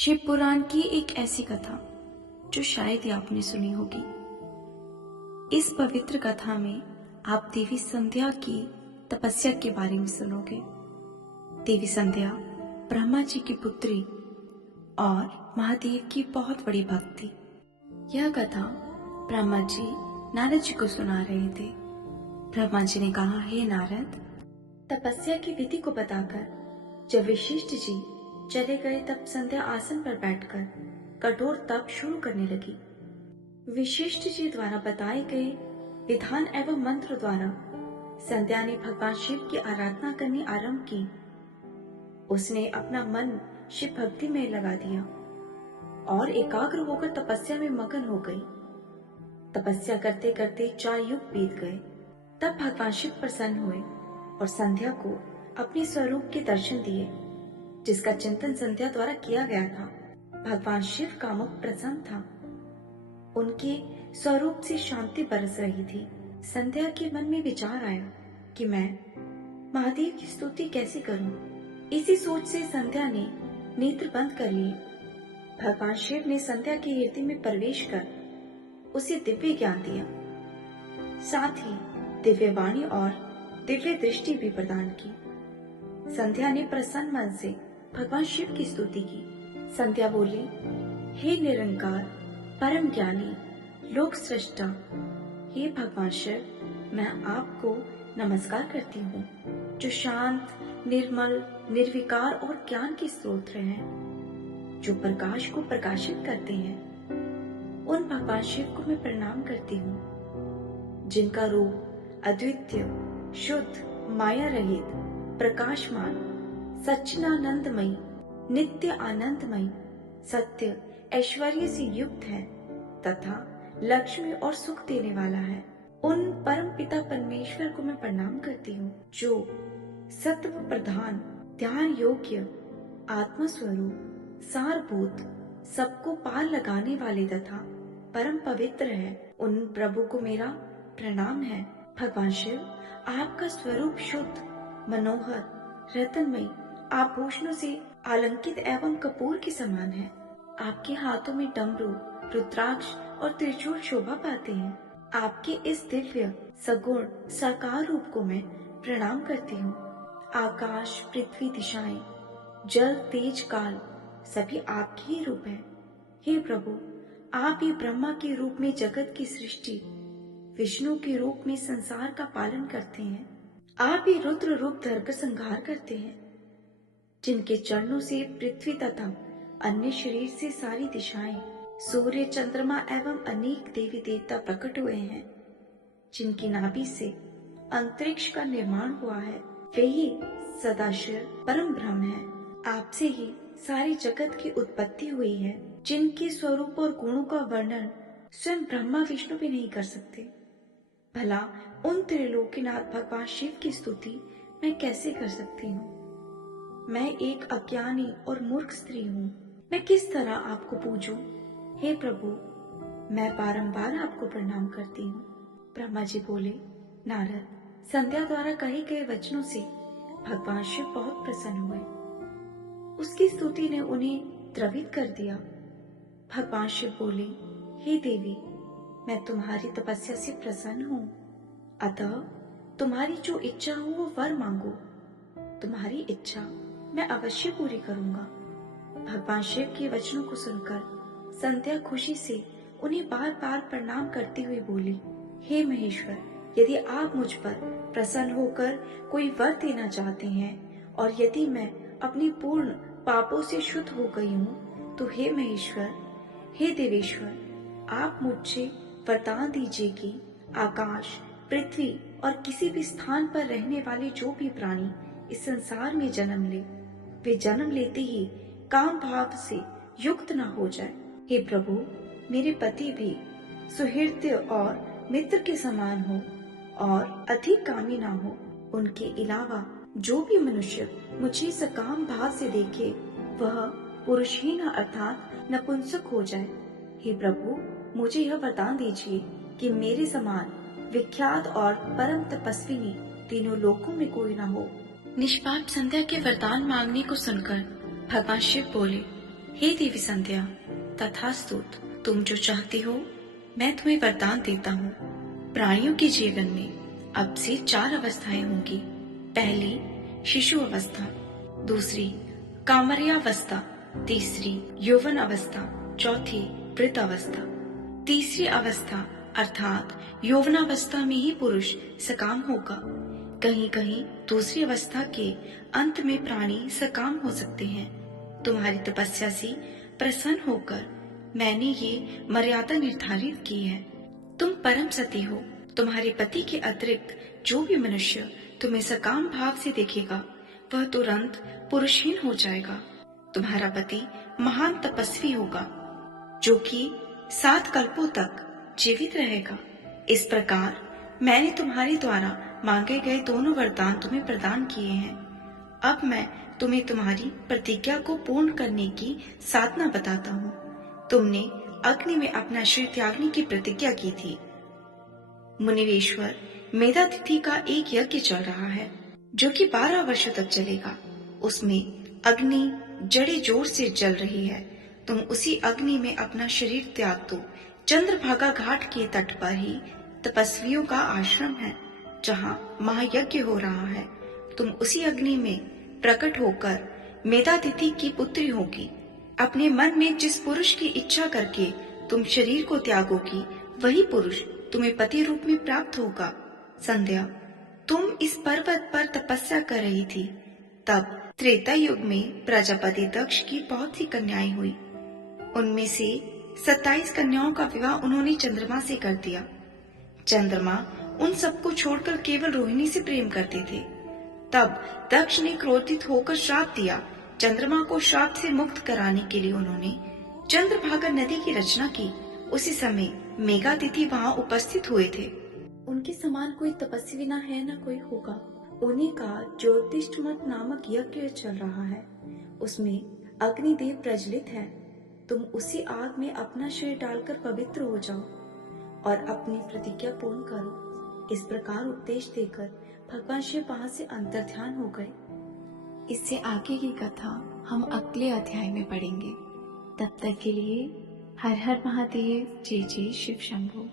शिव पुराण की एक ऐसी कथा जो शायद ही आपने सुनी होगी। इस पवित्र कथा में आप देवी संध्या की तपस्या के बारे में सुनोगे। देवी संध्या ब्रह्मा जी की पुत्री और महादेव की बहुत बड़ी भक्त थी। यह कथा ब्रह्मा जी नारद जी को सुना रहे थे। ब्रह्मा जी ने कहा, हे नारद, तपस्या की विधि को बताकर जब वशिष्ठ जी चले गए तब संध्या आसन पर बैठकर कठोर तप शुरू करने लगी। वशिष्ठ जी द्वारा बताए गए विधान एवं मंत्र द्वारा संध्या ने भगवान शिव की आराधना करनी आरंभ की। उसने अपना मन शिव भक्ति में लगा दिया और एकाग्र होकर तपस्या में मगन हो गई। तपस्या करते करते 4 युग बीत गए। तब भगवान शिव प्रसन्न हुए और संध्या को अपने स्वरूप के दर्शन दिए, जिसका चिंतन संध्या द्वारा किया गया था। भगवान शिव कामुक प्रसन्न था। उनके स्वरूप से शांति बरस रही थी। संध्या के मन में विचार आया कि मैं महादेव की स्तुति कैसे करूं। इसी सोच से संध्या ने नेत्र बंद कर लिए। भगवान शिव ने संध्या के हृदय में प्रवेश कर उसे दिव्य ज्ञान दिया, साथ ही दिव्य वाणी और दिव्य दृष्टि भी प्रदान की। संध्या ने प्रसन्न मन से भगवान शिव की स्तुति की। संध्या बोली, हे निरंकार परम ज्ञानी लोक सृष्टा, हे भगवान शिव, मैं आपको नमस्कार करती हूँ, जो शांत, निर्मल, निर्विकार और ज्ञान के स्रोत हैं, जो प्रकाश को प्रकाशित करते हैं। उन भगवान शिव को मैं प्रणाम करती हूँ, जिनका रूप अद्वितीय, शुद्ध, माया रहित, प्रकाशमान, सच्चिदानंदमयी, नित्य आनंदमयी, सत्य ऐश्वर्य से युक्त है तथा लक्ष्मी और सुख देने वाला है। उन परम पिता परमेश्वर को मैं प्रणाम करती हूँ, जो सत्व प्रधान, ध्यान योग्य, आत्मा स्वरूप, सारभूत, सबको पार लगाने वाले तथा परम पवित्र है। उन प्रभु को मेरा प्रणाम है। भगवान शिव, आपका स्वरूप शुद्ध, मनोहर, रत्नमय, आभूषणों से अलंकृत एवं कपूर के समान है। आपके हाथों में डमरू, रुद्राक्ष और त्रिशूल शोभा पाते हैं। आपके इस दिव्य सगुण साकार रूप को मैं प्रणाम करती हूँ। आकाश, पृथ्वी, दिशाएं, जल, तेज, काल सभी आपके ही रूप हैं। हे प्रभु, आप ही ब्रह्मा के रूप में जगत की सृष्टि, विष्णु के रूप में संसार का पालन करते हैं। आप ही रुद्र रूप धरकर संहार करते हैं, जिनके चरणों से पृथ्वी तथा अन्य शरीर से सारी दिशाएं, सूर्य, चंद्रमा एवं अनेक देवी देवता प्रकट हुए हैं, जिनकी नाभि से अंतरिक्ष का निर्माण हुआ है। वे ही सदाशिव परम ब्रह्म है। आपसे ही सारी जगत की उत्पत्ति हुई है, जिनके स्वरूप और गुणों का वर्णन स्वयं ब्रह्मा विष्णु भी नहीं कर सकते। भला उन त्रिलोकीनाथ भगवान शिव की स्तुति मैं कैसे कर सकती हूँ? मैं एक अज्ञानी और मूर्ख स्त्री हूँ। मैं किस तरह आपको पूजूं? हे प्रभु, मैं बारंबार आपको प्रणाम करती हूँ। ब्रह्मा जी बोले, नारद, संध्या द्वारा कहे गए वचनों से भगवान शिव बहुत प्रसन्न हुए। उसकी स्तुति ने उन्हें द्रवित कर दिया। भगवान शिव बोले, हे देवी, मैं तुम्हारी तपस्या से प्रसन्न हूँ, अतः तुम्हारी जो इच्छा हो वो वर मांगो। तुम्हारी इच्छा मैं अवश्य पूरी करूंगा। भगवान शिव के वचनों को सुनकर संध्या खुशी से उन्हें बार बार प्रणाम करती हुई बोली, हे महेश्वर, यदि आप मुझ पर प्रसन्न होकर कोई वर देना चाहते हैं और यदि मैं अपनी पूर्ण पापों से शुद्ध हो गई हूँ, तो हे महेश्वर, हे देवेश्वर, आप मुझे वरदान दीजिए कि आकाश, पृथ्वी और किसी भी स्थान पर रहने वाले जो भी प्राणी इस संसार में जन्म ले, वे जन्म लेते ही काम भाव से युक्त न हो जाए। हे प्रभु, मेरे पति भी सुहृदय और मित्र के समान हो और अधिक कामी न हो। उनके अलावा जो भी मनुष्य मुझे सकाम भाव से देखे, वह पुरुषहीन अर्थात नपुंसक हो जाए। हे प्रभु, मुझे यह वरदान दीजिए कि मेरे समान विख्यात और परम तपस्विनी तीनों लोकों में कोई न हो। निष्पाप संध्या के वरदान मांगने को सुनकर भगवान शिव बोले, हे देवी संध्या, तथास्तु, तुम जो चाहती हो मैं तुम्हें वरदान देता हूँ। प्राणियों के जीवन में अब से 4 अवस्थाएं होंगी। पहली शिशु अवस्था, दूसरी कामर्यावस्था, तीसरी यौवन अवस्था, चौथी वृद्ध अवस्था। तीसरी अवस्था अर्थात यौवनावस्था में ही पुरुष सकाम होगा। कहीं कहीं दूसरी अवस्था के अंत में प्राणी सकाम हो सकते हैं। तुम्हारी तपस्या से प्रसन्न होकर मैंने ये मर्यादा निर्धारित की है। तुम परम सती हो। तुम्हारे पति के अतिरिक्त जो भी मनुष्य तुम्हें सकाम भाव से देखेगा वह तुरंत पुरुषहीन हो जाएगा। तुम्हारा पति महान तपस्वी होगा जो कि 7 कल्पों तक जीवित रहेगा। इस प्रकार मैंने तुम्हारे द्वारा मांगे गए दोनों वरदान तुम्हें प्रदान किए हैं। अब मैं तुम्हें तुम्हारी प्रतिज्ञा को पूर्ण करने की साधना बताता हूँ। तुमने अग्नि में अपना शरीर त्यागने की प्रतिज्ञा की थी। मुनिवेश्वर, मेधातिथि का एक यज्ञ चल रहा है जो कि 12 वर्षों तक चलेगा। उसमें अग्नि जड़े जोर से जल रही है। तुम उसी अग्नि में अपना शरीर त्याग दो। चंद्रभागा घाट के तट पर ही तपस्वियों का आश्रम है जहाँ महायज्ञ हो रहा है। तुम उसी अग्नि में प्रकट होकर मेधातिथि की पुत्री होगी। अपने मन में जिस पुरुष की इच्छा करके तुम शरीर को त्यागोगी वही पुरुष तुम्हें पति रूप में प्राप्त होगा। संध्या, तुम इस पर्वत पर तपस्या कर रही थी। तब त्रेता युग में प्रजापति दक्ष की बहुत सी कन्याएं हुई। उनमें से 27 कन्याओं का विवाह उन्होंने चंद्रमा से कर दिया। चंद्रमा उन सबको छोड़कर केवल रोहिणी से प्रेम करते थे। तब दक्ष ने क्रोधित होकर श्राप दिया। चंद्रमा को श्राप से मुक्त कराने के लिए उन्होंने चंद्रभागा नदी की रचना की। उसी समय मेघातिथि वहां उपस्थित हुए थे। उनके समान कोई तपस्वी न है न कोई होगा। उन्हीं का ज्योतिष्मत नामक यज्ञ चल रहा है। उसमें अग्निदेव प्रज्वलित है। तुम उसी आग में अपना शरीर डालकर पवित्र हो जाओ और अपनी प्रतिज्ञा पूर्ण करो। इस प्रकार उपदेश देकर भगवान शिव वहां से अंतर्ध्यान हो गए। इससे आगे की कथा हम अगले अध्याय में पढ़ेंगे। तब तक के लिए हर हर महादेव, जय जय शिव शंभू।